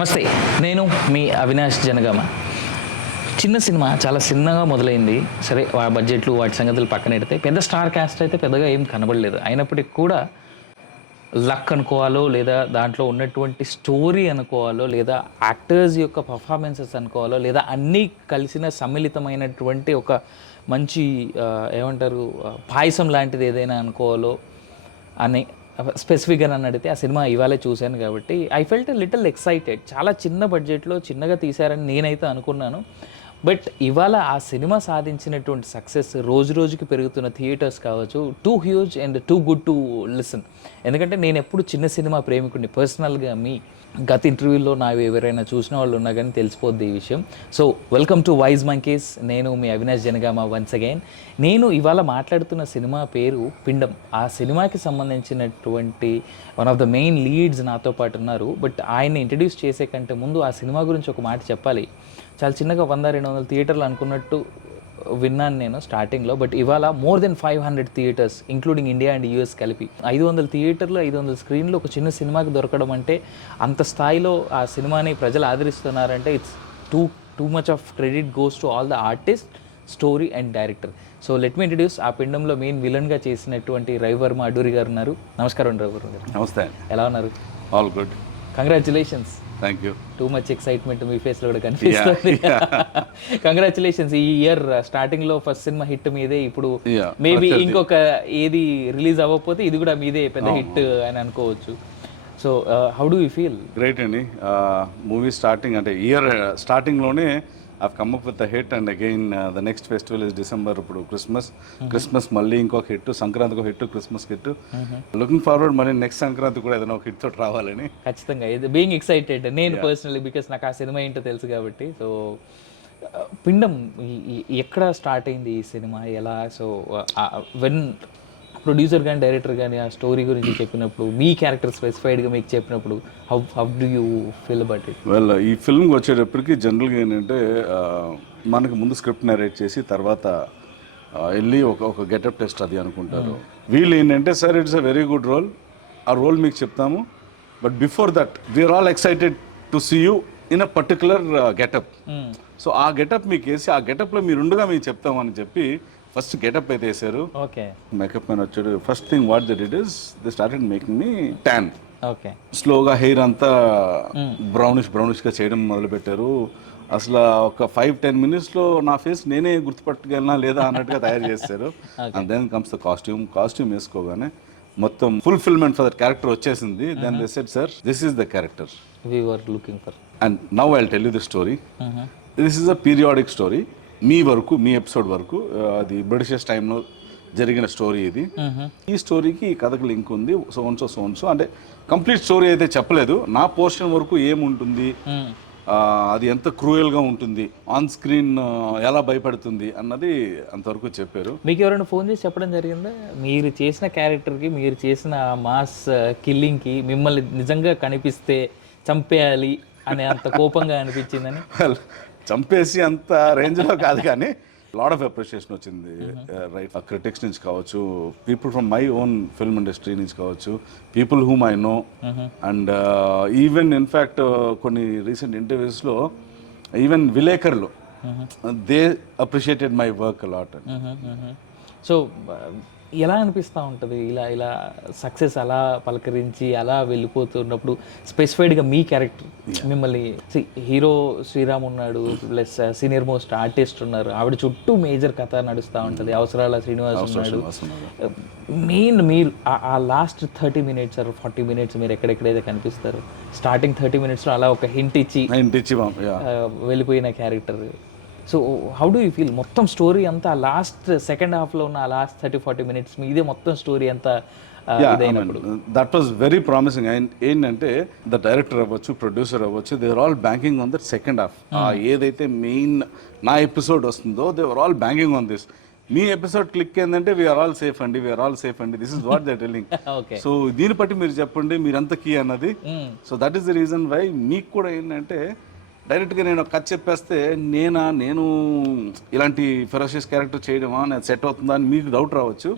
నమస్తే నేను మీ అవినాష్ జనగామ. చిన్న సినిమా చాలా చిన్నగా మొదలైంది. సరే ఆ బడ్జెట్లు వాటి సంగతులు పక్కన పెడితే పెద్ద స్టార్ క్యాస్ట్ అయితే పెద్దగా ఏం కనబడలేదు. అయినప్పటికీ కూడా లక్ అనుకోవాలో లేదా దాంట్లో ఉన్నటువంటి స్టోరీ అనుకోవాలో లేదా యాక్టర్స్ యొక్క పర్ఫార్మెన్సెస్ అనుకోవాలో లేదా అన్నీ కలిసిన సమ్మిళితమైనటువంటి ఒక మంచి ఏమంటారు పాయసం లాంటిది ఏదైనా అనుకోవాలో అని స్పెసిఫిక్గా నన్ను అడిగితే ఆ సినిమా ఇవాళే చూశాను కాబట్టి. ఐ ఫెల్ట్ లిటిల్ ఎక్సైటెడ్ చాలా చిన్న బడ్జెట్లో చిన్నగా తీశారని నేనైతే అనుకున్నాను. బట్ ఇవాళ ఆ సినిమా సాధించినటువంటి సక్సెస్ రోజు రోజుకి పెరుగుతున్న థియేటర్స్ కావచ్చు too huge and too good to listen ఎందుకంటే నేను ఎప్పుడు చిన్న సినిమా ప్రేమికుడిని పర్సనల్గా మీ గత ఇంటర్వ్యూలో నావి ఎవరైనా చూసిన వాళ్ళు ఉన్నా కానీ తెలిసిపోద్ది ఈ విషయం. So welcome to wise monkeys నేను మీ అవినాష్ జనగామ వన్స్ అగైన్ నేను ఇవాళ మాట్లాడుతున్న సినిమా పేరు పిండం. ఆ సినిమాకి సంబంధించినటువంటి one of the main leads నాతో పాటు ఉన్నారు. బట్ ఆయన్ని ఇంట్రడ్యూస్ చేసే కంటే ముందు ఆ సినిమా గురించి ఒక మాట చెప్పాలి. చాలా చిన్నగా వంద రెండు వందల థియేటర్లు అనుకున్నట్టు విన్నాను నేను స్టార్టింగ్లో బట్ ఇవాళ more than five hundred theatres including India and US కలిపి ఐదు వందల థియేటర్లు ఐదు వందల స్క్రీన్లు ఒక చిన్న సినిమాకి దొరకడం అంటే అంత స్థాయిలో ఆ సినిమాని ప్రజలు ఆదరిస్తున్నారంటే it's too too much of credit goes to all the artist story and director so let me introduce ఆ పిండంలో మెయిన్ విలన్గా చేసినటువంటి రవివర్మ అడూరి గారు ఉన్నారు. నమస్కారం రవివర్మ గారు. నమస్తే ఎలా ఉన్నారు? All good congratulations thank you too much excitement మీ ఫేస్లో కూడా కనిపిస్తుంది. కంగ్రాచులేషన్స్ ఈ ఇయర్ స్టార్టింగ్లో ఫస్ట్ సినిమా హిట్ మీదే ఇప్పుడు మేబీ ఇంకొక ఏది రిలీజ్ అవ్వకపోతే ఇది కూడా మీదే పెద్ద హిట్ అని అనుకోవచ్చు. So how do you feel great అండి. మూవీ స్టార్టింగ్ అంటే ఇయర్ స్టార్టింగ్లోనే I come up with hit and again the next festival is December ఇప్పుడు క్రిస్మస్ క్రిస్మస్ మళ్ళీ ఇంకొక హిట్ సంక్రాంతికి ఒక hit Christmas hit looking forward మళ్ళీ నెక్స్ట్ సంక్రాంతి కూడా ఏదైనా ఒక హిట్ తోటి రావాలని. ఖచ్చితంగా. ఇది బీయింగ్ ఎక్సైటెడ్ నేను పర్సనల్లీ బికాస్ నాకు ఆ సినిమా ఏంటో తెలుసు కాబట్టి సో పిండం ఈ- ఈ- ఎక్కడ స్టార్ట్ అయింది ఈ సినిమా? ఎలా? సో వెన్ ప్రొడ్యూసర్ కానీ డైరెక్టర్ కానీ ఆ స్టోరీ గురించి చెప్పినప్పుడు మీ క్యారెక్టర్ స్పెసిఫైడ్గా మీకు చెప్పినప్పుడు how how do you feel about it? Well ఈ ఫిల్మ్కి వచ్చేటప్పటికి జనరల్గా ఏంటంటే మనకి ముందు స్క్రిప్ట్ నరేట్ చేసి తర్వాత వెళ్ళి ఒక ఒక గెటప్ టెస్ట్ అది అనుకుంటారు. వీళ్ళు ఏంటంటే sir it's a very good role. ఆ రోల్ మీకు చెప్తాము. But before that we're all excited to see you in a particular getup. So ఆ గెటప్ మీకు వేసి ఆ గెటప్లో మీరు ఉండగా మీకు చెప్తామని చెప్పి ఫస్ట్ గెటప్ అయితే వేసారు ఓకే. మేకప్ మ్యాన్ వచ్చాడు. First thing what that it is they started making me tan okay. స్లోగా హెయిర్ అంతా బ్రౌనిష్ బ్రౌనిష్గా చేయడం మొదలుపెట్టారు. అసలు ఒక ఫైవ్ టెన్ మినిట్స్లో నా ఫేస్ నేనే గుర్తుపట్టగలనా లేదా అన్నట్టుగా తయారు చేశారు and then comes the costume costume వేసుకోగానే మొత్తం ఫుల్ఫిల్మెంట్ ఫర్ దట్ క్యారెక్టర్ వచ్చేసింది. Then they said sir this is the character we were looking for and now I tell you the story this is a periodic story మీ వరకు మీ episode వరకు అది Britishers టైంలో జరిగిన story ఇది. ఈ స్టోరీకి ఈ కథకు లింక్ ఉంది. సోన్సో సోన్సో అంటే కంప్లీట్ స్టోరీ అయితే చెప్పలేదు. నా పోర్షన్ వరకు ఏముంటుంది? అది ఎంత క్రూయల్గా ఉంటుంది? ఆన్ స్క్రీన్ ఎలా భయపడుతుంది? అన్నది అంతవరకు చెప్పారు. మీకు ఎవరైనా ఫోన్ చేసి చెప్పడం జరిగిందా? మీరు చేసిన క్యారెక్టర్కి మీరు చేసిన మాస్ కిల్లింగ్కి మిమ్మల్ని నిజంగా కనిపిస్తే చంపేయాలి అనే అంత కోపంగా అనిపించిందని? చంపేసి అంత రేంజ్లో కాదు కానీ లాడ్ ఆఫ్ అప్రిషియేషన్ వచ్చింది. రైట్ క్రిటిక్స్ నుంచి కావచ్చు people from my own film industry నుంచి కావచ్చు people whom I know and even in fact కొన్ని రీసెంట్ ఇంటర్వ్యూస్లో ఈవెన్ విలేకరులు they appreciated my work lot so ఎలా అనిపిస్తూ ఉంటుంది? ఇలా ఇలా సక్సెస్ అలా పలకరించి అలా వెళ్ళిపోతున్నప్పుడు స్పెసిఫైడ్గా మీ క్యారెక్టర్ మిమ్మల్ని హీరో శ్రీరామ్ ఉన్నాడు ప్లస్ సీనియర్ మోస్ట్ ఆర్టిస్ట్ ఉన్నారు. ఆవిడ చుట్టూ మేజర్ కథ నడుస్తూ ఉంటుంది. అవసరాల శ్రీనివాస్ ఉన్నాడు. మెయిన్ మీరు ఆ- last thirty minutes or forty minutes మీరు ఎక్కడెక్కడైతే కనిపిస్తారు స్టార్టింగ్ థర్టీ మినిట్స్లో అలా ఒక హింట్ ఇచ్చి ఆ, వెళ్ళిపోయిన character so how do you feel మొత్తం స్టోరీ అంతా లాస్ట్ సెకండ్ హాఫ్లో ఉన్న లాస్ట్ థర్టీ ఫార్టీ మినిట్స్ ఇదే మొత్తం స్టోరీ అంతా దట్ వాస్ వెరీ ప్రామిసింగ్ ఏంటంటే ద డైరెక్టర్ అవ్వచ్చు ప్రొడ్యూసర్ అవ్వచ్చు they are all banking on that second half ఏదైతే మెయిన్ నా ఎపిసోడ్ వస్తుందో they are all banking on this me episode click ఏంటంటే వీఆర్ ఆల్ సేఫ్ అండి వీఆర్ ఆల్ సేఫ్ అండి. This is what they telling so దీన్ని బట్టి మీరు చెప్పండి మీరంతా కీ అన్నది. So that is the reason why మీకు కూడా ఏంటంటే డైరెక్ట్గా నేను ఒక కథ చెప్పేస్తే నేనా నేను ఇలాంటి ఫెరోషియస్ క్యారెక్టర్ చేయడమా నేను సెట్ అవుతుందా అని మీకు డౌట్ రావచ్చు.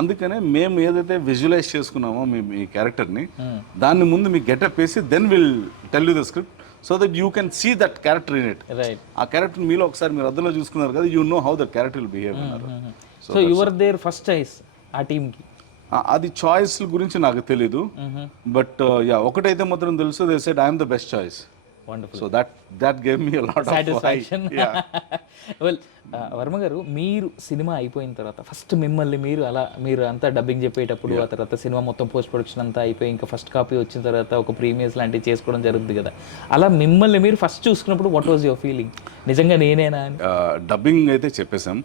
అందుకనే మేము ఏదైతే విజువలైజ్ చేసుకున్నామో మీ మీ క్యారెక్టర్ని దాన్ని ముందు మీకు గెటప్ వేసి then will tell you the script so that you can see that character in it ఆ క్యారెక్టర్ మీలో ఒకసారి మీరు అర్థంలో చూసుకున్నారు కదా you know how that character will behave అన్నారు. So you're their first choice ఆ టీంకి ఆ, అది చాయిస్ గురించి నాకు తెలీదు. బట్ యా ఒకటైతే మాత్రం తెలుసు they said I'm the best choice wonderful so that that gave me lot satisfaction well Varma గారు మీరు సినిమా అయిపోయిన తర్వాత ఫస్ట్ మిమ్మల్ని మీరు అలా మీరు అంతా డబ్బింగ్ చెప్పేటప్పుడు ఆ తర్వాత సినిమా మొత్తం పోస్ట్ ప్రొడక్షన్ అంతా అయిపోయి ఇంకా ఫస్ట్ కాపీ వచ్చిన తర్వాత ఒక ప్రీమియర్స్ లాంటివి చేసుకోవడం జరుగుతుంది కదా. అలా మిమ్మల్ని మీరు ఫస్ట్ చూసుకున్నప్పుడు వాట్ వాజ్ యువర్ ఫీలింగ్ నిజంగా నేనేనా అని? డబ్బింగ్ అయితే చెప్పేశాం.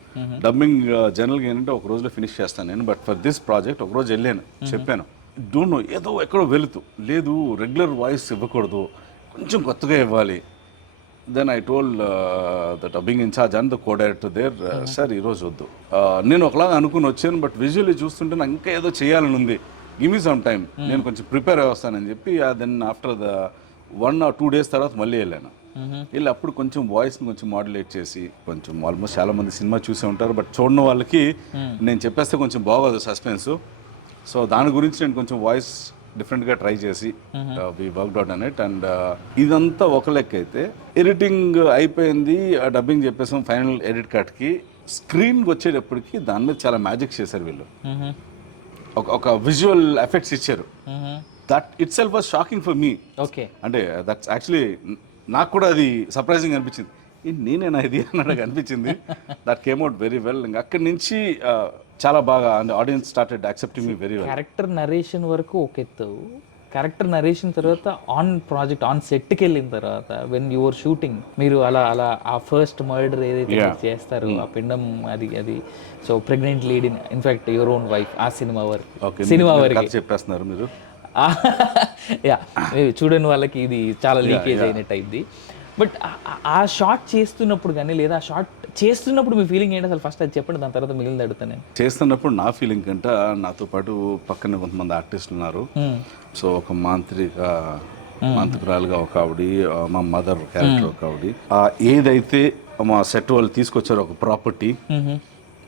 డబ్బింగ్ జనరల్గా ఏంటంటే ఒక రోజులో ఫినిష్ చేస్తాను నేను బట్ ఫర్ దిస్ ప్రాజెక్ట్ ఒక రోజు వెళ్ళాను చెప్పాను. డోంట్ నో ఏదో ఎక్కడో వెళుతూ లేదు రెగ్యులర్ వాయిస్ ఇవ్వకూడదు కొంచెం కొత్తగా ఇవ్వాలి. Then I told the dubbing incharge and the co director there sir ఈరోజు వద్దు. Uh, నేను ఒకలాగా అనుకుని వచ్చాను బట్ విజువల్లీ చూస్తుంటే నాకు ఇంకా ఏదో చేయాలని ఉంది. గివ్ మీ సమ్ టైం నేను కొంచెం ప్రిపేర్ వస్తానని చెప్పి then after the one or two days తర్వాత మళ్ళీ వెళ్ళాను. వెళ్ళి అప్పుడు కొంచెం వాయిస్ని కొంచెం మాడ్యులేట్ చేసి కొంచెం ఆల్మోస్ట్ చాలా మంది సినిమా చూసే ఉంటారు బట్ చూడని వాళ్ళకి నేను చెప్పేస్తే కొంచెం బాగోదు సస్పెన్స్ సో దాని గురించి నేను కొంచెం వాయిస్ డిఫరెంట్గా ట్రై చేసి we work out on it and ఇదంతా ఒక లెక్క అయితే ఎడిటింగ్ అయిపోయింది డబ్బింగ్ చెప్పేసాం ఫైనల్ ఎడిట్ కట్కి స్క్రీన్కి వచ్చేటప్పటికి దాని మీద చాలా మ్యాజిక్ చేశారు వీళ్ళు. ఒక ఒక విజువల్ ఎఫెక్ట్స్ ఇచ్చారు. That itself was shocking for me okay. అంటే దట్స్ యాక్చువల్లీ నాకు కూడా అది సర్ప్రైజింగ్ అనిపించింది. "ఏ, నేనేనా ఇది అన్నట్టు అనిపించింది. That came out very well ఇంకా అక్కడి నుంచి చాలా బాగా అంటే audience started accepting me very well character narration వరకు ఒక ఎత్తు. క్యారెక్టర్ నరేషన్ తర్వాత ఆన్ ప్రాజెక్ట్ ఆన్ సెట్కి వెళ్ళిన తర్వాత వెన్ యువర్ షూటింగ్ మీరు అలా అలా ఆ ఫస్ట్ మర్డర్ ఏదైతే చేస్తారో ఆ పిండం అది అది. So pregnant lady in in fact your own wife ఆ సినిమా వరకు సినిమా వరకు చెప్పేస్తున్నారు మీరు. యా చూడని వాళ్ళకి ఇది చాలా లీకేజ్ అయినట్టు అయింది. బట్ ఆ షార్ట్ చేస్తున్నప్పుడు కానీ లేదా ఆ షార్ట్ చేస్తున్నప్పుడు మీ ఫీలింగ్ ఏంటి అసలు? ఫస్ట్ అది చెప్పండి దాని తర్వాత మిగిలిన అడుగుతాను నేను. చేస్తున్నప్పుడు నా ఫీలింగ్ కంట నాతో పాటు పక్కన కొంతమంది ఆర్టిస్టులు ఉన్నారు. సో ఒక మాంత్రిక మాంత్రికురాలుగా ఒక ఆవిడ మా మదర్ క్యారెక్టర్ ఒక ఆవిడ. ఆ, ఏదైతే మా సెట్ వాళ్ళు తీసుకొచ్చారో ఒక ప్రాపర్టీ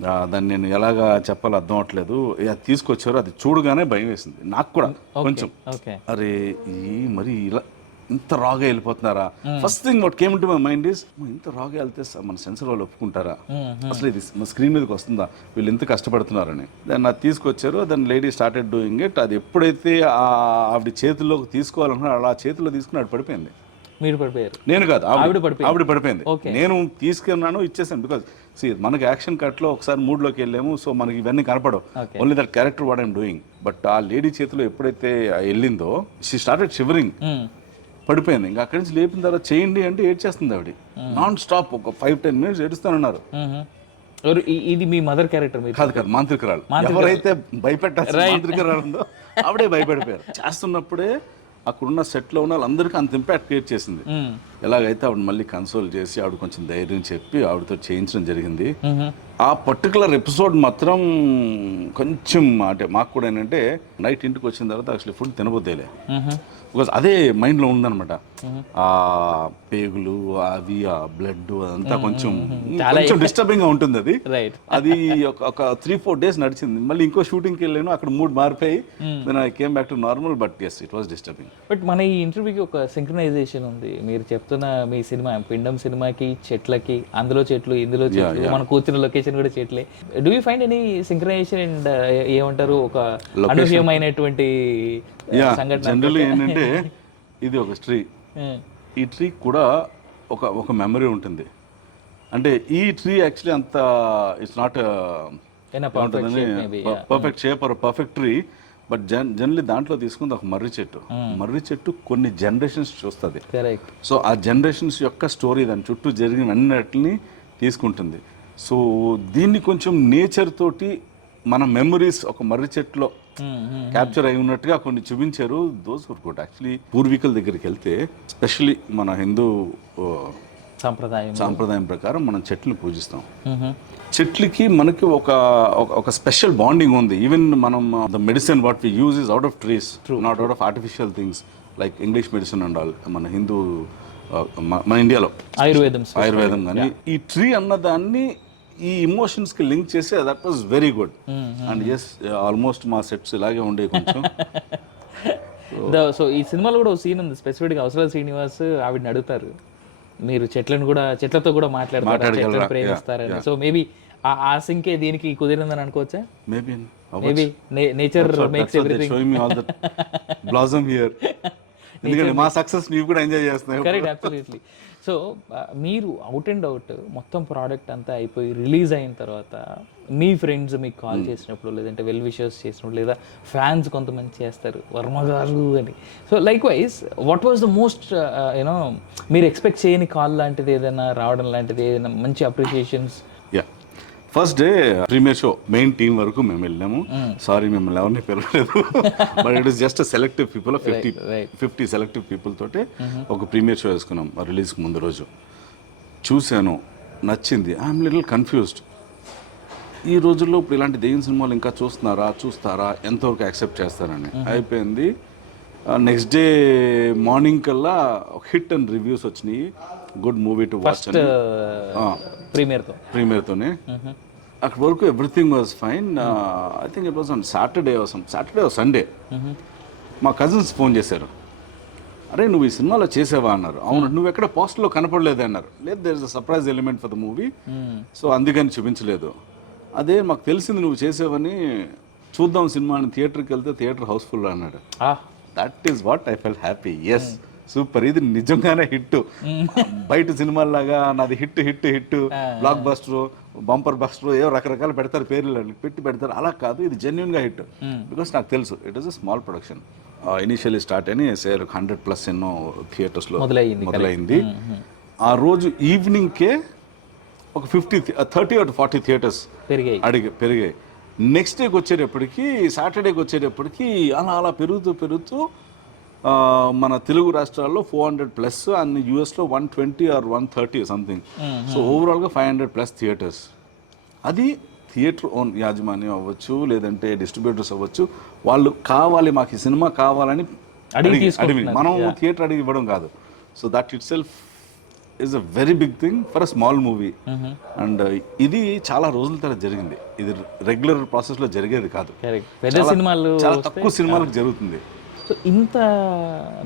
దాన్ని నేను ఎలాగా చెప్పాలో అర్థం అవట్లేదు అది తీసుకొచ్చారో అది చూడగానే భయం వేసింది. నాకు కూడా కొంచెం. అరే ఈ మరి ఇలా ఇంత రాగా వెళ్ళిపోతున్నారా? First thing what came to my mind is ఇంత రాగా వెళ్తే మన సెన్సర్ వాళ్ళు ఒప్పుకుంటారా? అసలు ఇది మన స్క్రీన్ మీదకి వస్తుందా? వీళ్ళు ఎంత కష్టపడుతున్నారని. దాన్ని అది తీసుకొచ్చారు దాన్ని లేడీ స్టార్టెడ్ డూయింగ్ ఇట్ అది ఎప్పుడైతే ఆ ఆవిడ చేతుల్లోకి తీసుకోవాలనుకున్నా అలా చేతిలో తీసుకుని ఆవిడ పడిపోయింది. మీరు పడిపోయారు. నేను కాదు ఆవిడ పడిపోయింది. ఆవిడ పడిపోయింది. నేను తీసుకున్నాను ఇచ్చేసాను. బికాస్ సి మనకి యాక్షన్ కట్లో ఒకసారి మూడ్లోకి వెళ్ళాము సో మనకి ఇవన్నీ కనపడవు. Only that character what I'm doing but ఆ లేడీ చేతిలో ఎప్పుడైతే వెళ్ళిందో షీ స్టార్టెడ్ షివరింగ్. పడిపోయింది. ఇంకా అక్కడి నుంచి లేపిన తర్వాత చేయండి అంటే ఏడ్చేస్తుంది ఆవిడ. నాన్ స్టాప్ ఒక ఫైవ్ టెన్ మినిట్స్ ఏడుస్తానన్నారు. ఇది మీ మదర్ క్యారెక్టర్ కాదు కాదు మాంత్రికురాలు ఎవరైతే భయపెట్టాల్సిన మాంత్రికురాలు ఉందో ఆవిడే భయపడిపోయారు. చేస్తున్నప్పుడే అక్కడున్న సెట్లో ఉన్న వాళ్ళందరికీ అంత ఇంపాక్ట్ క్రియేట్ చేసింది. ఎలాగైతే ఆవిడ మళ్ళీ కన్సోల్ చేసి ఆవిడ కొంచెం ధైర్యం చెప్పి ఆవిడతో చేయించడం జరిగింది. ఆ పర్టికులర్ ఎపిసోడ్ మాత్రం కొంచెం అంటే మాకు కూడా ఏంటంటే నైట్ ఇంటికి వచ్చిన తర్వాత యాక్చువల్లీ ఫుడ్ తినబోద్దేలే. బికాస్ అదే మైండ్లో ఉందన్నమాట. ఆ పేగులు అవి ఆ బ్లడ్ అదంతా కొంచెం కొంచెం డిస్టర్బింగ్గా ఉంటుంది అది రైట్ అది ఒక ఒక త్రీ ఫోర్ డేస్ నడిచింది. మళ్ళీ ఇంకో షూటింగ్కి వెళ్ళాను అక్కడ మూడ్ మారిపోయి then I came back to normal but yes it was disturbing but మన ఈ ఇంటర్వ్యూకి ఒక సింక్రనైజేషన్ ఉంది. మీరు చెప్తున్న మీ సినిమా పిండం సినిమాకి చెట్లకి అందులో చెట్లు ఇందులో చెట్లు మన కూర్చున్న లొకేషన్ కూడా చెట్లే do you find any synchronization and ఏమంటారు ఒక అనూహ్యమైనటువంటి uh, సంఘటన? జనరల్లీ ఏంటంటే ఇది ఒక ట్రీ Mm. ఈ ట్రీ కూడా ఒక ఒక మెమరీ ఉంటుంది. అంటే ఈ ట్రీ యాక్చువల్లీ అంత it's not. Perfect shape or perfect tree but Jan generally దాంట్లో తీసుకుంది ఒక మర్రి చెట్టు. మర్రి చెట్టు కొన్ని జనరేషన్స్ చూస్తుంది. సో ఆ జనరేషన్స్ యొక్క స్టోరీ దాని చుట్టూ జరిగిన అన్నిటిని తీసుకుంటుంది. సో దీన్ని కొంచెం నేచర్ తోటి మన మెమరీస్ ఒక మర్రి చెట్టులో క్యాప్చర్ అయి ఉన్నట్టుగా కొన్ని చూపించారు. దోస్ వర్ గుడ్ యాక్చువల్లీ పూర్వీకుల దగ్గరికి వెళ్తే స్పెషలీ మన హిందూ సాంప్రదాయం సాంప్రదాయం ప్రకారం మనం చెట్లను పూజిస్తాం. చెట్లకి మనకి ఒక ఒక- స్పెషల్ బాండింగ్ ఉంది. ఈవెన్ మనం the medicine what we use is out of trees not out of artificial things like English medicine and all మన హిందూ uh, మన ఇండియాలో. ఆయుర్వేదం ఆయుర్వేదం కానీ ఈ ట్రీ అన్న దాన్ని ఈ ఇమోషన్స్కి లింక్ చేసి that was very good and yes almost మా సెట్స్ ఇలాగే ఉండే కొంచెం. సో ఈ సినిమాలో కూడా ఒక సీన్ ఉంది స్పెసిఫిక్గా అవసరాల శ్రీనివాస్ ఆవిడని అడుగుతారు. మీరు చెట్లను కూడా చెట్లతో కూడా మాట్లాడతారు? చెట్లను ప్రేమిస్తారని. సో మేబీ ఆ సింకే దీనికి కుదిరిందని అనుకోవచ్చా? Maybe maybe nature makes everything showing me all the blossom here ఎందుకంటే మా సక్సెస్ నీవు కూడా ఎంజాయ్ చేస్తున్నావు కరెక్ట్ అబ్సల్యూట్లీ సో మీరు అవుట్ అండ్ అవుట్ మొత్తం ప్రోడక్ట్ అంతా అయిపోయి రిలీజ్ అయిన తర్వాత మీ ఫ్రెండ్స్ మీకు కాల్ చేసినప్పుడు లేదంటే వెల్ విషర్స్ చేసినప్పుడు లేదా ఫ్యాన్స్ కొంతమంది చేస్తారు వర్మ గారు అని. So like wise what was the most you know మీరు ఎక్స్పెక్ట్ చేయని కాల్ లాంటిది ఏదైనా రావడం లాంటిది ఏదైనా మంచి appreciations yeah first day premiere show main team వరకు మేము వెళ్ళాము సారీ మిమ్మల్ని ఎవరిని పిలవలేదు. But it is just selective people fifty. Fifty selective people తోటి ఒక ప్రీమియర్ షో వేసుకున్నాం రిలీజ్కి ముందు రోజు. చూశాను నచ్చింది. ఐఎమ్ లిటిల్ కన్ఫ్యూజ్డ్ ఈ రోజుల్లో ఇప్పుడు ఇలాంటి దెయ్యం సినిమాలు ఇంకా చూస్తున్నారా చూస్తారా ఎంతవరకు యాక్సెప్ట్ చేస్తారని. అయిపోయింది. నెక్స్ట్ డే మార్నింగ్ కల్లా హిట్ అండ్ రివ్యూస్ వచ్చినాయి. గుడ్ మూవీ టు వాచ్ ప్రీమియర్తో. ప్రీమియర్తోనే. అక్కడ వరకు everything was fine. I think it was on Saturday Saturday Sunday. మా కజిన్స్ ఫోన్ చేశారు. అరే నువ్వు ఈ సినిమాలో చేసావా? అన్నారు. అవును నువ్వు ఎక్కడ పోస్టర్లో కనపడలేదు అన్నారు. లేదు there is a surprise element for the movie so అందుకని చూపించలేదు. అదే మాకు తెలిసింది నువ్వు చేసావని చూద్దాం సినిమా అని థియేటర్కి వెళ్తే థియేటర్ హౌస్ఫుల్ అన్నాడు. That is what I felt happy as super. ఇది నిజంగానే హిట్ బయట సినిమాల్లాగా నాది hit hit hit blockbuster bumper buster ఏవో రకరకాలు పెడతారు పేర్లు పెట్టి పెడతారు. అలా కాదు. ఇది జెన్యున్గా హిట్. బికాస్ నాకు తెలుసు. It is a small production initially start అని సేర్ హండ్రెడ్ ప్లస్ ఎన్నో థియేటర్స్లో మొదలయ్యింది, మొదలైంది. ఆ రోజు ఈవినింగ్ కే ఒక fifty thirty or forty theatres పెరిగాయి. అడిగి పెరిగాయి. నెక్స్ట్ డేకి వచ్చేటప్పటికి సాటర్డేకి వచ్చేటప్పటికి అలా అలా పెరుగుతూ పెరుగుతూ మన తెలుగు రాష్ట్రాల్లో ఫోర్ హండ్రెడ్ ప్లస్ అండ్ యూఎస్లో one twenty or one thirty something. So ఓవరాల్గా ఫైవ్ హండ్రెడ్ ప్లస్ థియేటర్స్. అది థియేటర్ ఓన్ యాజమాన్యం అవ్వచ్చు లేదంటే డిస్ట్రిబ్యూటర్స్ అవ్వచ్చు. వాళ్ళు కావాలి మాకు ఈ సినిమా కావాలని అడిగి మనం థియేటర్ అడిగి ఇవ్వడం కాదు. So that itself is a very big thing for a small movie and ఇది చాలా రోజుల తర్వాత జరిగింది. ఇది రెగ్యులర్ ప్రాసెస్లో జరిగేది కాదు. చాలా తక్కువ సినిమాలకు జరుగుతుంది. సో ఇంత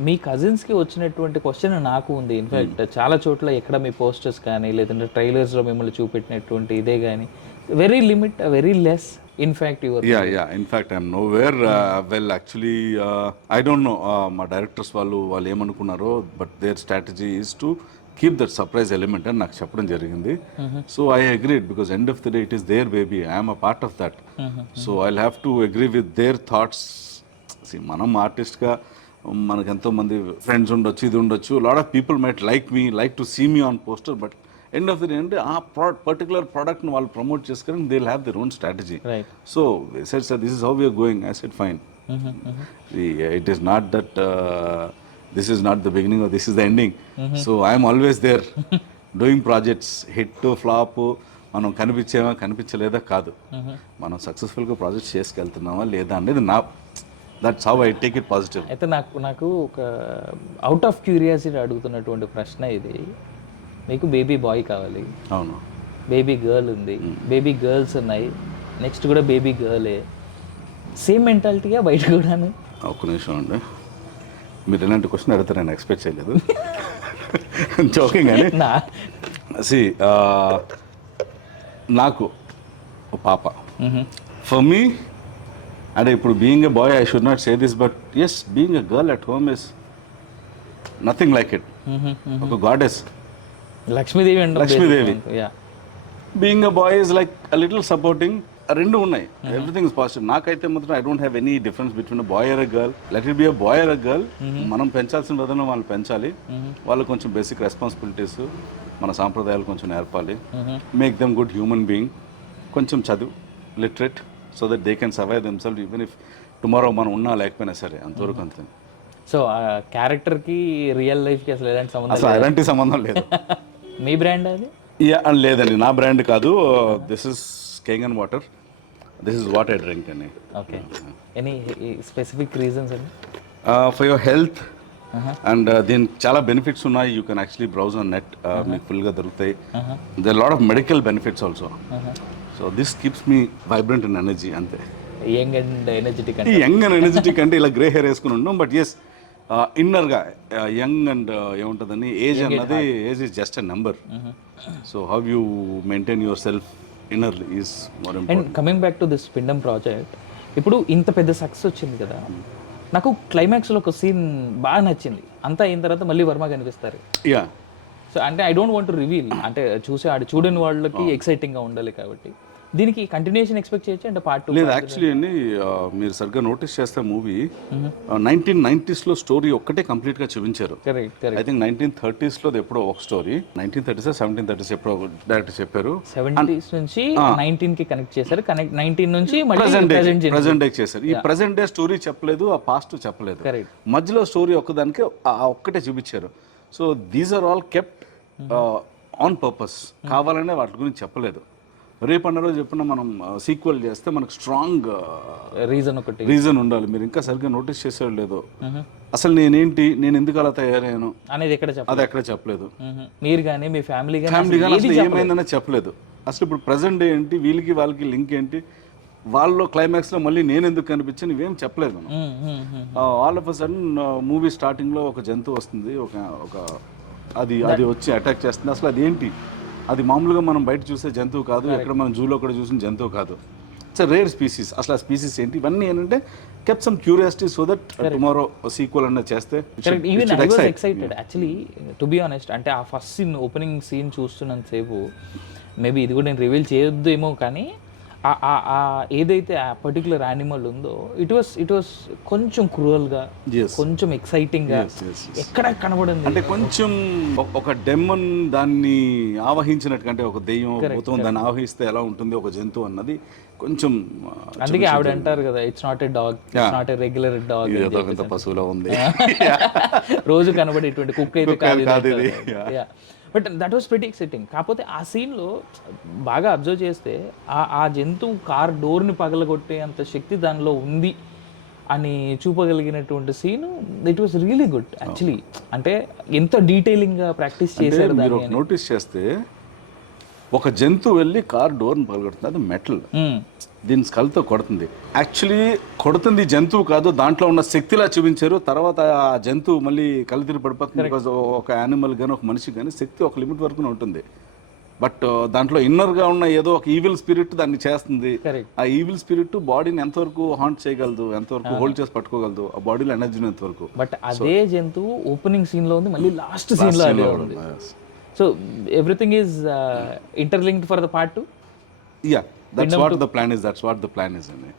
మీ కజిన్స్కి వచ్చినటువంటి క్వశ్చన్ నాకు ఉంది. ఇన్ఫాక్ట్ చాలా చోట్ల ఎక్కడ మీ పోస్టర్స్ కానీ లేదంటే ట్రైలర్స్లో మిమ్మల్ని చూపెట్టినటువంటి ఇదే కానీ very limit very less in fact your yeah yeah in fact I'm nowhere well actually I don't know మా డైరెక్టర్స్ వాళ్ళు వాళ్ళు ఏమనుకున్నారో but their strategy is to keep that surprise element అని నాకు చెప్పడం జరిగింది. So I agreed because end of the day it is their baby I'm a part of that so I have to agree with their thoughts మనం ఆర్టిస్ట్గా మనకు ఎంతోమంది friends ఉండొచ్చు ఇది ఉండొచ్చు lot of people might like me like to see me on poster but end of the day అంటే ఆ ప్రా పర్టికులర్ ప్రోడక్ట్ని వాళ్ళు ప్రమోట్ చేసుకొని they have their own strategy how we are going. I said, fine. See, it is not that uh, this is not the beginning or this is the ending. So I am always there doing projects, hit to flop. మనం కనిపించేమా కనిపించలేదా కాదు మనం సక్సెస్ఫుల్గా projects చేసుకెళ్తున్నామా లేదా అనేది నా that's how I take it positive అయితే నాకు నాకు ఒక అవుట్ ఆఫ్ క్యూరియాసిటీ అడుగుతున్నటువంటి ప్రశ్న ఇది. మీకు బేబీ బాయ్ కావాలి. అవును. బేబీ గర్ల్ ఉంది. బేబీ గర్ల్స్ ఉన్నాయి. నెక్స్ట్ కూడా బేబీ గర్లే సేమ్ మెంటాలిటీగా బయట కూడాను? ఒక్క నిమిషం అండి మీరు ఎలాంటి క్వశ్చన్ అడుగుతారు నేను ఎక్స్పెక్ట్ చేయలేదు. జోకింగ్ అని సి నాకు పాప. ఫర్ మీ అంటే ఇప్పుడు being a boy I should not say this but as being a girl at home is nothing like it ఒక గాడెస్ లక్ష్మీదేవి అండి Lakshmidevi. Being a boy is like little supporting రెండు ఉన్నాయి. Everything is positive నాకైతే మాత్రం I don't have any difference between boy or a girl let it be a boy or a girl మనం పెంచాల్సిన విధానం వాళ్ళు పెంచాలి. వాళ్ళు కొంచెం బేసిక్ రెస్పాన్సిబిలిటీస్ మన సాంప్రదాయాలు కొంచెం నేర్పాలి. Make them good human being కొంచెం చదువు literate so that they can survive themselves even if tomorrow మనం ఉన్నా లేకపోయినా సరే అంతవరకు అంతే. సో క్యారెక్టర్కి రియల్ లైఫ్కి అసలు ఎలాంటి సంబంధం అసలు ఎలాంటి సంబంధం లేదు. మీ బ్రాండ్ అది? అండ్ లేదండి నా బ్రాండ్ కాదు. This is Kangen water this is what I drink అండి ఓకే ఎనీ స్పెసిఫిక్ రీజన్స్ అండి? ఫర్ యువర్ హెల్త్ అండ్ దీనికి చాలా బెనిఫిట్స్ ఉన్నాయి. You can actually browse on net మీకు ఫుల్గా దొరుకుతాయి. They lot of medical benefits also so this keeps me vibrant and energy అంతే young and energetic అంటే young and energetic అంటే ఇలా గ్రే హెయిర్ వేసుకుని ఉన్నాం బట్ ఎస్ ఇన్నర్గా యంగ్ అండ్ ఏముంటుందని ఏజ్ అన్నది age is just a number so how you maintain yourself inner is more and coming back to this Pindam project ఇప్పుడు ఇంత పెద్ద సక్సెస్ వచ్చింది కదా. నాకు క్లైమాక్స్లో ఒక సీన్ బాగా నచ్చింది. అంతా అయిన తర్వాత మళ్ళీ వర్మ కనిపిస్తారు. యా సో అంటే ఐ డోంట్ వాంట్ రివీల్ అంటే చూసి ఆడు చూడని వాళ్ళకి ఎక్సైటింగ్గా ఉండాలి కాబట్టి. దీనికి కంటిన్యూషన్ ఎక్స్పెక్ట్ చేయొచ్చు? అంటే పార్ట్ లేదు యాక్చువల్లీ అండి మీరు సరిగ్గా నోటీస్ చేస్తే మూవీ నైన్టీన్ నైన్టీస్లో స్టోరీ ఒక్కటే కంప్లీట్గా చూపించారు. Correct correct I think nineteen థర్టీస్లో ఎప్పుడో ఒక story nineteen thirties seventeen thirties ఎప్పుడో డైరెక్ట్ చెప్పారు. సెవెంటీస్ నుంచి నైన్టీన్కి కనెక్ట్ చేశారు. కనెక్ట్ నైన్టీన్ నుంచి ప్రెసెంట్ డే చేశారు. ఈ ప్రజెంట్ డే స్టోరీ చెప్పలేదు ఆ పాస్ట్ చెప్పలేదు. కరెక్ట్ మధ్యలో స్టోరీ ఒక్కదానికి ఆ ఒక్కటే చూపించారు. So these are all kept on purpose కావాలనే వాటి గురించి చెప్పలేదు. రేపు అన్న రోజు చెప్పిన మనం సీక్వెల్ చేస్తే మనకు స్ట్రాంగ్ రీజన్ ఒకటి. రీజన్ ఉండాలి. మీరు ఇంకా సరిగ్గా నోటీస్ లేదు. అసలు నేనేంటి నేను ఎందుకు అలా తయారయ్యాను? అనేది ఎక్కడ అది ఎక్కడ చెప్పలేదు. మీరు కానీ మీ ఫ్యామిలీ ఫ్యామిలీ కానీ అసలు ఏమైందనే చెప్పలేదు. అసలు ఇప్పుడు ప్రజెంట్ ఏంటి వీళ్ళకి వాళ్ళకి లింక్ ఏంటి వాళ్ళలో క్లైమాక్స్లో మళ్ళీ నేను ఎందుకు కనిపించాను ఇవేం చెప్పలేదు all of a sudden movie స్టార్టింగ్లో ఒక జంతువు వస్తుంది ఒక ఒక అది అది వచ్చి అటాక్ చేస్తుంది. అసలు అది ఏంటి అది మామూలుగా మనం బయట చూసే జంతువు కాదు ఎక్కడ మనం జూలో కూడా చూసిన జంతువు కాదు. ఇట్స్ రేర్ స్పీసీస్ అసలు ఆ స్పీసీస్ ఏంటి? ఇవన్నీ ఏంటంటే kept some curiosity so that tomorrow sequel అన్నది చేస్తే even I excite. Excited actually to be honest అంటే ఆ ఫస్ట్ సీన్ ఓపెనింగ్ సీన్ చూస్తున్నంతసేపు మేబీ ఇది కూడా నేను రివీల్ చేయొద్దు ఏమో కానీ ఏదైతే ఆ పర్టికులర్ యానిమల్ ఉందో ఇట్ వాస్ ఇట్ వాస్ కొంచెం క్రూయల్గా. కొంచెం ఎక్సైటింగ్గా. ఎక్కడ కనబడింది అంటే కొంచెం ఒక- డెమ్మన్ దాన్ని ఆవహించినట్టు అంటే ఒక దెయ్యం భూతం దాన్ని ఆవహిస్తే ఎలా ఉంటుంది? ఒక జంతువు అన్నది కొంచెం అందుకే ఆవిడ అంటారు కదా it's not a dog it's not a regular dog పశువులో ఉంది. రోజు కనబడేటువంటి కుక్ అయితే కాదు but that was very exciting కాకపోతే ఆ సీన్లో బాగా అబ్జర్వ్ చేస్తే ఆ ఆ జంతువు కార్ డోర్ని పగలగొట్టే అంత శక్తి దానిలో ఉంది అని చూపగలిగినటువంటి scene it was really good actually అంటే ఎంత డీటెయిలింగ్గా ప్రాక్టీస్ చేశారు నోటీస్ చేస్తే ఒక జంతువు వెళ్ళి కార్ డోర్ని పగలగొడుతుంది అది మెటల్. దీని స్కల్తో కొడుతుంది. యాక్చువల్లీ కొడుతుంది జంతువు కాదు దాంట్లో ఉన్న శక్తిలా చూపించారు. తర్వాత ఆ జంతువు మళ్ళీ కలితిరి పడిపోతుంది బికాజ్ ఒక యానిమల్ కానీ ఒక మనిషి కానీ శక్తి ఒక లిమిట్ వరకు ఉంటుంది. బట్ దాంట్లో ఇన్నర్గా ఉన్న ఏదో ఒక ఈవిల్ స్పిరిట్ దాన్ని చేస్తుంది. ఆ ఈవిల్ స్పిరిట్ బాడీని ఎంతవరకు హాంట్ చేయగలదు ఎంతవరకు హోల్డ్ చేసి పట్టుకోగలదు ఆ బాడీలో ఎనర్జీని ఎంతవరకు బట్ అదే జంతువు ఓపెనింగ్ సీన్లో ఉంది మళ్ళీ లాస్ట్ అదే ఉంది. So everything is interlinked for the part two yeah that's what the plan is that's what the plan is అండి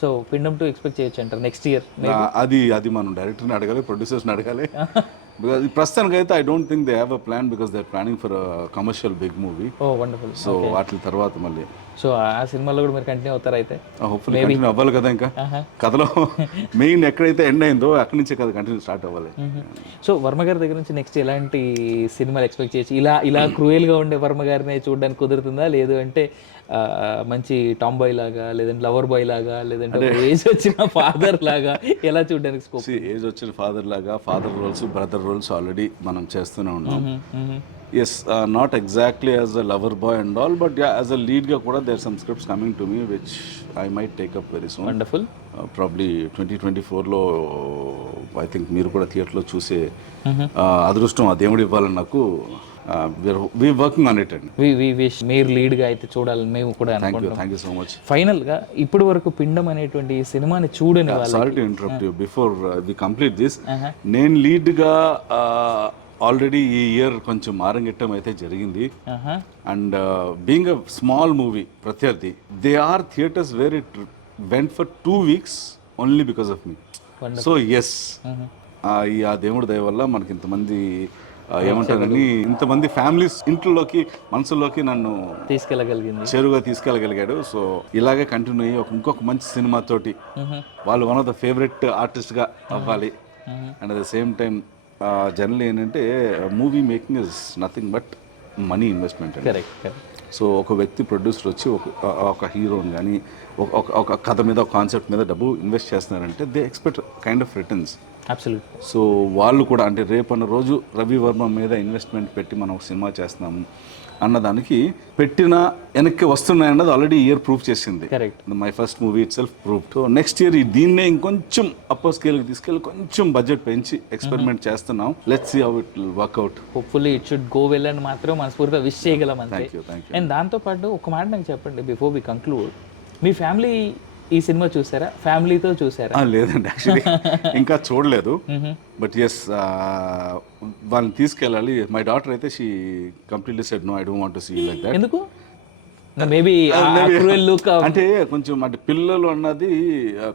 సో పిండం టు ఎక్స్పెక్ట్ చేయొచ్చు అంటారు నెక్స్ట్ ఇయర్ ఆ, అది అది మనం డైరెక్టర్ని అడగాలి ప్రొడ్యూసర్స్ని అడగాలి. బికాజ్ ప్రస్తుతానికి అయితే I don't think they have a plan because they planning for commercial big movie oh wonderful so వాటి తర్వాత మళ్ళీ. సో ఆ సినిమాలో కూడా మీరు కంటిన్యూ అవుతారు అయితే? హోప్ఫుల్లీ కంటిన్యూ అవ్వాలి కదా ఇంకా. Uh-huh. కథలో మెయిన్ ఎక్కడైతే ఎండ్ అయిందో అక్కడి నుంచే కదా కంటిన్యూ స్టార్ట్ అవ్వాలి. సో వర్మ గారి దగ్గర నుంచి నెక్స్ట్ ఎలాంటి సినిమాలు ఎక్స్పెక్ట్ చేయొచ్చు? ఇలా ఇలా క్రూయల్గా ఉండే వర్మ గారిని చూడడానికి కుదురుతుందా? లేదు అంటే మంచి టామ్ బాయ్ లాగా లేదంటే లవర్ బాయ్ లాగా లేదంటే ఏజ్ వచ్చిన ఫాదర్ లాగా ఎలా చూడడానికి స్కోప్ ఏజ్ వచ్చిన ఫాదర్ లాగా father roles brother roles already మనం చేస్తూనే ఉన్నాం. As not exactly as a lover boy and all but as a లీడ్గా కూడా there some scripts coming to me which I might take up very soon wonderful probably twenty twenty ఫోర్లో I think మీరు కూడా థియేటర్లో చూసే uh, అదృష్టం ఆ దేవుడు ఇవ్వాలని నాకు వీ వర్కింగ్ ఆన్ ఇట్ అండి వి వి విష్ మీరు లీడ్గా అయితే చూడాలని మేము కూడా థ్యాంక్ యూ అనుకుంటున్నాం. థ్యాంక్ యూ సో మచ్ ఫైనల్గా ఇప్పటి వరకు పిండం అనేటువంటి ఈ సినిమాని చూడని వాళ్ళు sorry to interrupt you before we complete this నేను లీడ్గా ఆల్రెడీ ఈ ఇయర్ కొంచెం మారంగెట్టం అయితే జరిగింది. And being a small movie ప్రత్యర్థి they are theatres where it went for two weeks only because of me so as ఈ ఆ దేవుడి దయ వల్ల మనకి ఇంతమంది ఏమంటారని ఇంతమంది ఫ్యామిలీస్ ఇంట్లోకి మనసులోకి నన్ను తీసుకెళ్ళగలిగింది. చేరుగా తీసుకెళ్ళగలిగాడు. సో ఇలాగే కంటిన్యూ అయ్యి ఒక ఇంకొక మంచి సినిమాతోటి వాళ్ళు వన్ ఆఫ్ ద ఫేవరెట్ ఆర్టిస్ట్గా అవ్వాలి. And at the same time general ఏంటంటే movie making is nothing but money investment so ఒక వ్యక్తి ప్రొడ్యూసర్ వచ్చి ఒక ఒక హీరోని కానీ ఒక ఒక- కథ మీద ఒక కాన్సెప్ట్ మీద డబ్బు ఇన్వెస్ట్ చేస్తున్నారంటే they expect kind of returns. So వాళ్ళు కూడా అంటే రేపన్న రోజు రవి వర్మ మీద ఇన్వెస్ట్మెంట్ పెట్టి మనం ఒక సినిమా చేస్తున్నాము అన్నదానికి పెట్టిన వెనక్కి వస్తున్నాయన్నది ఆల్రెడీ ఇయర్ ప్రూవ్ చేసింది. My first movie itself prove so next year దీన్నే ఇంకొంచెం అప్పర్ స్కేల్కి తీసుకెళ్ళి కొంచెం బడ్జెట్ పెంచి ఎక్స్పెరిమెంట్ చేస్తున్నాం. Let's see how it work out hopefully it should go well అని మాత్రం మనస్ఫూర్తిగా విష్ చేయగలం అంతే. అండ్ దాంతోపాటు ఒక మాట నాకు చెప్పండి బిఫోర్ వి కంక్లూడ్ మీ ఫ్యామిలీ ఈ సినిమా చూసారా? ఫ్యామిలీతో చూసారా? లేదండి యాక్చువల్లీ ఇంకా చూడలేదు. బట్ ఎస్ వాళ్ళని తీసుకెళ్ళాలి. మై డాటర్ అయితే she completely said no I don't want to see like that ఎందుకు? మేబీ లుక్ అంటే కొంచెం అంటే పిల్లలు అన్నది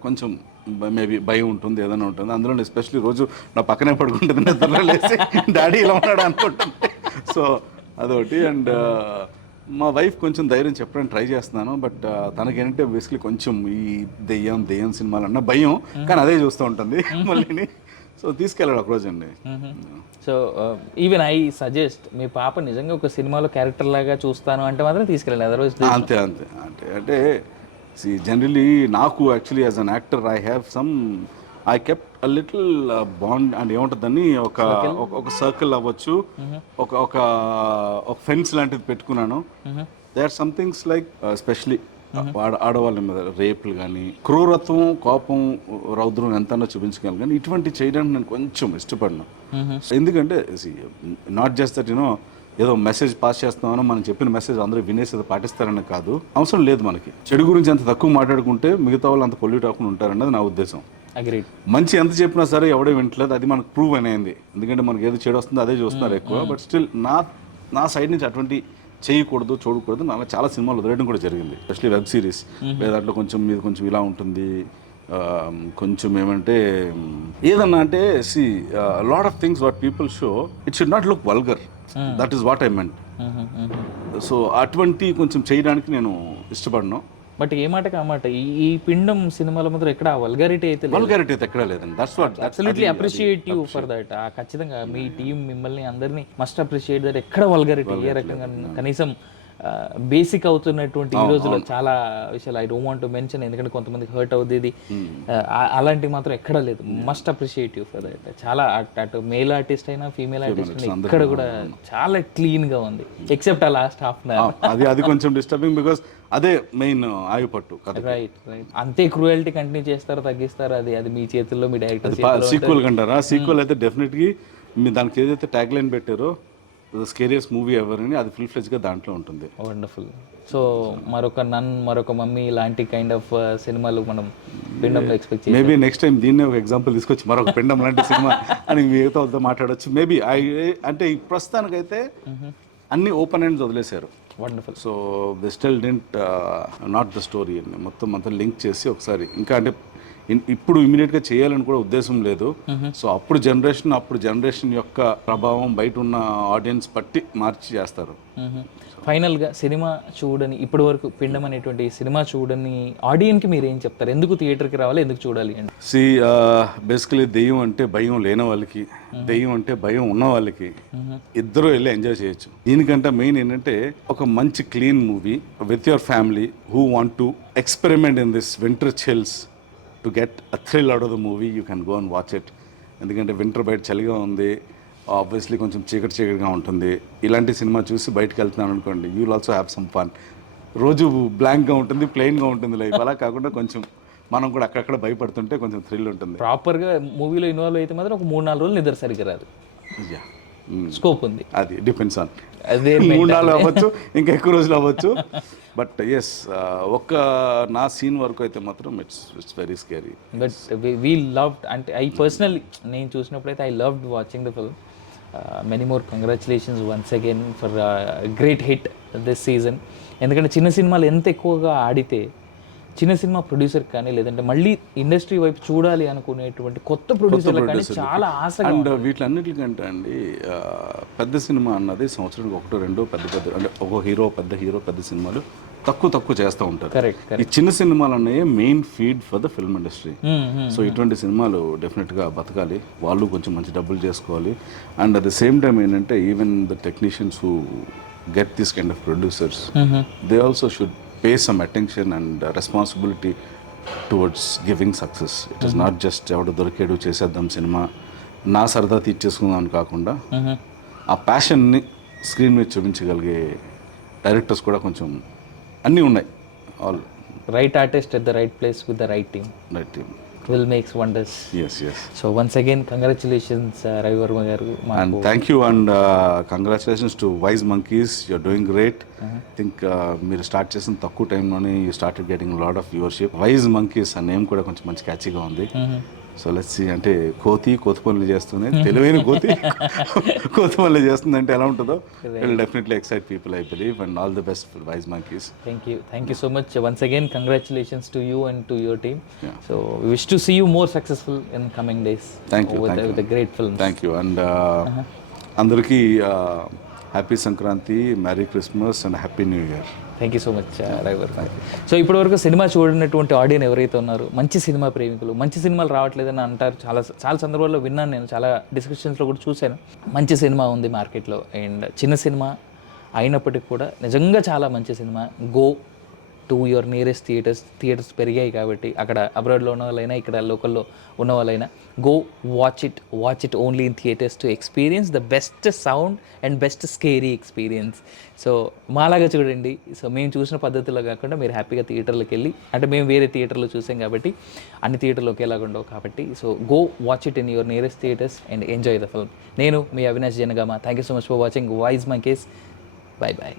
కొంచెం మేబీ భయం ఉంటుంది ఏదైనా ఉంటుంది. అందులో ఎస్పెషల్లీ రోజు నా పక్కనే పడుకుంటుంది నిద్రలో లేసి డాడీ ఇలా ఉన్నాడు అనుకుంటుంది. సో అదొకటి. అండ్ మా వైఫ్ కొంచెం ధైర్యం చెప్పడానికి ట్రై చేస్తున్నాను బట్ తనకేంటంటే బేసిక్లీ కొంచెం ఈ దెయ్యం దెయ్యం సినిమాలు అన్న భయం కానీ అదే చూస్తూ ఉంటుంది మళ్ళీ సో తీసుకెళ్ళాడు ఒక రోజు అండి. సో ఈవెన్ ఐ సజెస్ట్ మీ పాప నిజంగా ఒక సినిమాలో క్యారెక్టర్ లాగా చూస్తాను అంటే మాత్రం తీసుకెళ్ళండి అదర్వైజ్ అంతే అంతే. అంటే అంటే సి జనరలీ నాకు actually as an actor I have some I kept a little bond and ఏముంటుందని ఒక ఒక- సర్కిల్ అవ్వచ్చు. ఒక ఒక ఒక ఫెన్స్ లాంటిది పెట్టుకున్నాను. They are somethings like especially ఆడ ఆడవాళ్ళ మీద రేపులు కానీ క్రూరత్వం కోపం రౌద్రం ఎంతనో చూపించగలను కానీ ఇటువంటి చేయడానికి నేను కొంచెం ఇష్టపడను. ఎందుకంటే not just that you know ఏదో మెసేజ్ పాస్ చేస్తున్నామో మనం చెప్పిన మెసేజ్ అందరూ వినేసి పాటిస్తారని కాదు. అవసరం లేదు మనకి. చెడు గురించి అంత తక్కువ మాట్లాడుకుంటే మిగతా వాళ్ళు అంత పొల్యూట్ అవ్వకుండా ఉంటారన్నది నా ఉద్దేశం. మంచి ఎంత చెప్పినా సరే ఎవడో వింటలేదు. అది మనకు ప్రూవ్ అనేది ఎందుకంటే మనకి ఏది చెడు వస్తుందో అదే చూస్తున్నారు ఎక్కువ. బట్ స్టిల్ నా నా సైడ్ నుంచి అటువంటి చేయకూడదు చూడకూడదు. నా చాలా సినిమాలు వదిలేయడం కూడా జరిగింది. ఎస్పెషలీ వెబ్ సిరీస్ లేదంటే కొంచెం మీది కొంచెం ఇలా ఉంటుంది. కొంచెం ఏమంటే ఏదన్నా అంటే see lot of things what people show it should not look vulgar that is what I meant so అటువంటి కొంచెం చేయడానికి నేను ఇష్టపడను. బట్ ఏ మాటకి ఆ మాట? ఈ ఈ పిండం సినిమాల మాత్రం ఎక్కడ వల్గారిటీ అయితే వల్గారిటీ అయితే ఎక్కడా లేదండి. That's what absolutely appreciate you for that ఖచ్చితంగా మీ టీం మిమ్మల్ని అందరినీ మస్ట్ అప్రిషియేట్ దట్ ఎక్కడ వల్గారిటీ ఏ రకంగా కనీసం బేసిక్ అవుతున్నటువంటి ఈ రోజుల్లో చాలా విషయాలు ఐ డోంట్ వాంట్ మెన్షన్ ఎందుకంటే కొంతమందికి హర్ట్ అవుతుంది ఆ- అలాంటివి మాత్రం ఎక్కడ లేదు. Must appreciate you for that చాలా అట్- మేల్ ఆర్టిస్ట్ అయినా ఫీమేల్ ఆర్టిస్ట్ అయినా ఇక్కడ కూడా చాలా క్లీన్గా ఉంది. ఎక్సెప్ట్ ఆ లాస్ట్ హాఫ్ అన్ అవర్ అది అది కొంచెం డిస్టర్బింగ్ బికాస్ అదే మెయిన్ ఆయుపట్టు రైట్ రైట్ అంతే క్రూయల్టీ కంటిన్యూ చేస్తారో తగ్గిస్తారో అది అది మీ చేతుల్లో మీ డైరెక్టర్ సీక్వల్ కంటారా? సీక్వల్ అయితే డెఫినెట్గా మీ దానికి ఏదైతే ట్యాగ్ లైన్ పెట్టారో స్కేరియస్ మూవీ ఎవర్ అని అది ఫుల్ ఫ్లెజ్గా దాంట్లో ఉంటుంది. వండర్ఫుల్ సో మరొక నన్ మరొక మమ్మీ లాంటి కైండ్ ఆఫ్ సినిమాలు మనం పిండంలో ఎక్స్పెక్ట్ చేయాలి మేబీ నెక్స్ట్ టైం దీన్నే ఒక ఎగ్జాంపుల్ తీసుకొచ్చి మరొక పిండం లాంటి సినిమా అని మిగతా వాళ్ళతో మాట్లాడొచ్చు. మేబీ ఐ అంటే ఈ ప్రస్తుతానికైతే అన్ని ఓపెన్ ఎండ్స్ వదిలేశారు. Wonderful so the still didn't not the story మొత్తం అంతా లింక్ చేసి ఒకసారి ఇంకా అంటే ఇప్పుడు ఇమీడియట్గా చేయాలని కూడా ఉద్దేశం లేదు. సో అప్పుడు జనరేషన్ అప్పుడు జనరేషన్ యొక్క ప్రభావం బయట ఉన్న ఆడియన్స్ బట్టి మార్చి చేస్తారు. ఫైనల్గా సినిమా చూడని ఇప్పటి వరకు పిండం అనేటువంటి సినిమా చూడని ఆడియన్కి మీరు ఏం చెప్తారు? ఎందుకు థియేటర్కి రావాలి? ఎందుకు చూడాలి అండి సి బేసికలీ దెయ్యం అంటే భయం లేని వాళ్ళకి దెయ్యం అంటే భయం ఉన్న వాళ్ళకి ఇద్దరు వెళ్ళి ఎంజాయ్ చేయొచ్చు. దీనికంటే మెయిన్ ఏంటంటే ఒక మంచి clean movie with your family who want to experiment in this winter chills to get a thrill out of the movie you can go and watch it ఎందుకంటే వింటర్ బయట చలిగా ఉంది ఆబ్వియస్లీ కొంచెం చీకటి చీకటిగా ఉంటుంది. ఇలాంటి సినిమా చూసి బయటకు వెళ్తున్నాను అనుకోండి you will also have some fun రోజు బ్లాంక్గా ఉంటుంది ప్లెయిన్గా ఉంటుంది లైఫ్ అలా కాకుండా కొంచెం మనం కూడా అక్కడక్కడ భయపడుతుంటే కొంచెం థ్రిల్ ఉంటుంది. ప్రాపర్గా మూవీలో ఇన్వాల్వ్ అయితే మాత్రం ఒక మూడు నాలుగు రోజులు నిద్ర సరిగ్గా రాదు. Yeah. స్కోప్ ఉంది. అది డిపెండ్స్ ఆన్ అదే మూడు నాలుగు అవ్వచ్చు ఇంకా ఎక్కువ రోజులు అవ్వచ్చు. బట్ ఎస్ ఒక్క నా సీన్ వరకు అయితే మాత్రం it's it's very scary but we love అంటే ఐ పర్సనల్లీ నేను చూసినప్పుడైతే I loved watching the film many more congratulations once again for great hit this season ఎందుకంటే చిన్న సినిమాలు ఎంత ఎక్కువగా ఆడితే చిన్న సినిమా ప్రొడ్యూసర్ కానీ లేదంటే మళ్ళీ ఇండస్ట్రీ వైపు చూడాలి అనుకునేటువంటి కొత్త ప్రొడ్యూసర్లు కానీ చాలా ఆశగా అండ్ వీటిలన్నిటికంటే అండి పెద్ద సినిమా అన్నది సంవత్సరానికి ఒకటో రెండో పెద్ద పెద్ద అంటే ఒక హీరో పెద్ద హీరో పెద్ద సినిమాలు తక్కువ తక్కువ చేస్తూ ఉంటారు. ఈ చిన్న సినిమాలు అన్నవి main feed for the film industry so ఇటువంటి సినిమాలు డెఫినెట్గా బతకాలి. వాళ్ళు కొంచెం మంచి డబ్బులు చేసుకోవాలి. And at the same time ఏంటంటే even the technicians who get this kind of producers they also should pay some attention and responsibility towards giving success it is not just ఎవడు దొరికాడు చేసేద్దాం సినిమా నా సరదా తీర్చేసుకుందాం అని కాకుండా ఆ ప్యాషన్ని స్క్రీన్ మీద చూపించగలిగే డైరెక్టర్స్ కూడా కొంచెం అన్నీ ఉన్నాయి. All right artist at the right place with the right team right team will makes wonders so once again congratulations Ravi Varma garu and thank you and congratulations to wise monkeys you're doing great think మీరు start చేసిన తక్కువ టైంలోనే you started getting lot of viewership wise monkeys ఆ name కూడా కొంచెం మంచి క్యాచీగా ఉంది. So let's అంటే కోతి కోతి పనులు చేస్తుంది. తెలివైన కోతి కోతి పనులు చేస్తుంది అంటే ఎలా ఉంటుందో? Will definitely excite people I believe and all the best for wise monkeys thank you thank you so much once again congratulations to you and to your team. So wish to see you more successful in coming days you. With great film thank you and అందరికీ happy Sankranti merry Christmas and happy new year thank you so much driver so ఇప్పటి వరకు cinema చూడనటువంటి ఆడియన్ ఎవరైతే ఉన్నారో మంచి cinema ప్రేమికులు మంచి సినిమాలు రావట్లేదని అంటారు చాలా చాలా సందర్భాల్లో విన్నాను నేను చాలా డిస్కషన్స్లో కూడా చూశాను. మంచి సినిమా ఉంది మార్కెట్లో అండ్ చిన్న సినిమా అయినప్పటికీ కూడా నిజంగా చాలా మంచి cinema go to your nearest theatres theatres పెరిగాయి కాబట్టి అక్కడ అబ్రాడ్లో ఉన్న వాళ్ళైనా ఇక్కడ లోకల్లో ఉన్న వాళ్ళైనా go watch it watch it only in theatres to experience the best sound and best scary experience so మాలాగా చూడండి. సో మేము చూసిన పద్ధతిలో కాకుండా మీరు హ్యాపీగా థియేటర్లోకి వెళ్ళి అంటే మేము వేరే థియేటర్లో చూసాం కాబట్టి అన్ని థియేటర్లు ఒకేలాగా ఉండవు కాబట్టి so go watch it in your nearest theatres and enjoy the film నేను మీ Avinash Janagama. Thank you so much for watching voice my case bye bye